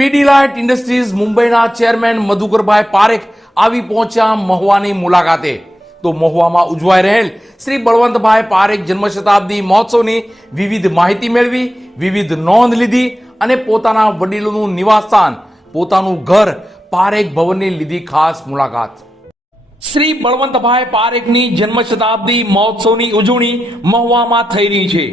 Pidilite industries મુંબઈના chairman મધુકરભાઈ Parekh આવી પહોંચ્યા મહુવાની મુલાકાતે. તો મહુવામાં ઉજવાઈ રહેલ શ્રી બળવંતભાઈ પારેખ જન્મશતાબ્દી મહોત્સવની વિવિધ માહિતી મેળવી, વિવિધ નોંધ લીધી અને પોતાના વડીલોનું નિવાસસ્થાન, પોતાનું ઘર પારેખ ભવનની લીધી ખાસ મુલાકાત. શ્રી બળવંતભાઈ પારેખની જન્મશતાબ્દી મહોત્સવની ઉજવણી મહુવામાં થઈ રહી છે.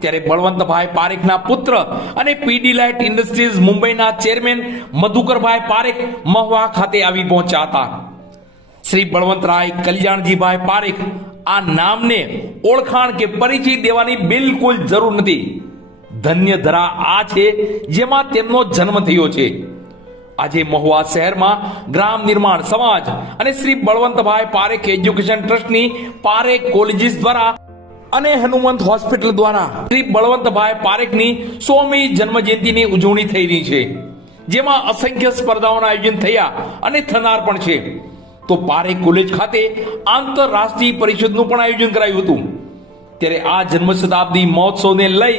ત્યારે બળવંતભાઈ પારેખના પુત્ર અને પીડીલાઇટ ઇન્ડસ્ટ્રીઝ મુંબઈના ચેરમેન મધુકરભાઈ પારેખ મહુવા ખાતે આવી પહોંચ્યા હતા. શ્રી બળવંતરાય કલ્યાણજીભાઈ પારેખ આ નામને ઓળખાણ કે પરિચય દેવાની બિલકુલ જરૂર નથી. ધન્ય ધરા આ છે જેમાં તેમનો જન્મ થયો છે. આજે મહુવા શહેરમાં ગ્રામ નિર્માણ સમાજ અને શ્રી બળવંતભાઈ પારેખ એજ્યુકેશન ટ્રસ્ટની પારેખ કોલેજીસ દ્વારા અને હનુમંત હોસ્પિટલ દ્વારા શ્રી બળવંતભાઈ પારેખની 100મી જન્મજયંતિની ઉજવણી થઈ રહી છે, જેમાં અસંખ્ય સ્પર્ધાઓના આયોજન થયા અને થનાર પણ છે. તો પારેખ કોલેજ ખાતે આંતરરાષ્ટ્રીય પરિષદનું પણ આયોજન કરાયું હતું. ત્યારે આ જન્મશતાબ્દી મહોત્સવને લઈ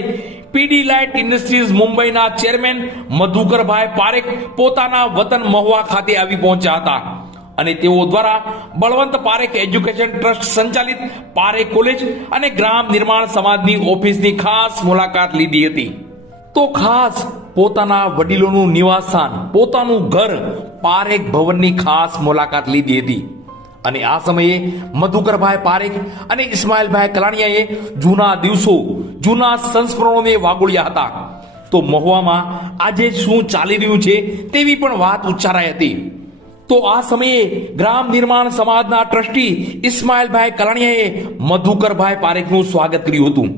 પીડીલાઇટ ઇન્ડસ્ટ્રીઝ મુંબઈના ચેરમેન મધુકરભાઈ પારેખ પોતાના વતન મહુવા ખાતે આવી પહોંચ્યા હતા અને તેઓ દ્વારા બળવંત પારેખ એજ્યુકેશન ટ્રસ્ટ સંચાલિત પારેખ કોલેજ અને ગ્રામ નિર્માણ સમાજની ઓફિસની ખાસ મુલાકાત લીધી હતી. તો ખાસ પોતાના વડીલોનું નિવાસસ્થાન, પોતાનું ઘર પારેખ ભવનની ખાસ મુલાકાત લીધી હતી. અને આ સમયે મધુકરભાઈ પારેખ અને ઇસ્માઇલભાઈ કલાણીયાએ જૂના દિવસો, જૂના સંસ્મરણોને વાગોળ્યા હતા. તો મહુવામાં આજે શું ચાલી રહ્યું છે તેવી પણ વાત ઉચ્ચારાઈ હતી. તો આ સમયે ગ્રામ નિર્માણ સમાજના ટ્રસ્ટી ઇસ્માઇલભાઈ કલાણીયાએ મધુકરભાઈ પારેખનું સ્વાગત કર્યું હતું.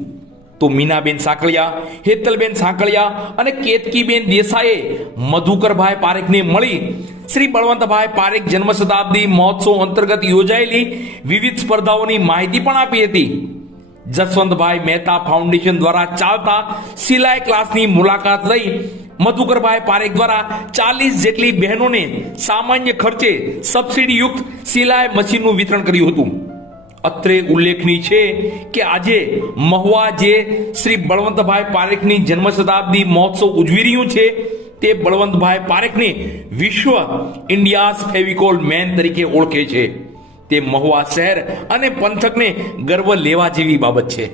તો મીનાબેન સાંકળિયા, હેતલબેન સાંકળિયા અને કેતકીબેન દેસાઈએ મધુકરભાઈ પારેખને મળી શ્રી બળવંતભાઈ પારેખ જન્મશતાબ્દી મહોત્સવ અંતર્ગત યોજાયેલી વિવિધ સ્પર્ધાઓની માહિતી પણ આપી હતી. જસવંતભાઈ મહેતા ફાઉન્ડેશન દ્વારા ચાલતા સિલાઈ ક્લાસની મુલાકાત લઈ મધુકરભાઈ પારેખ દ્વારા 40 જેટલી બહેનોને સામાન્ય ખર્ચે સબસિડીયુક્ત સિલાઈ મશીનનું વિતરણ કર્યું હતું. અત્રે ઉલ્લેખનીય છે કે આજે મહુવા જે શ્રી બળવંતભાઈ પારેખની જન્મશતાબ્દી મહોત્સવ ઉજવી રહ્યું છે તે બળવંતભાઈ પારેખને વિશ્વ ઇન્ડિયાઝ ફેવિકોલ મેન તરીકે ઓળખે છે. તે મહુવા શહેર અને પંથકને ગર્વ લેવા જેવી બાબત છે.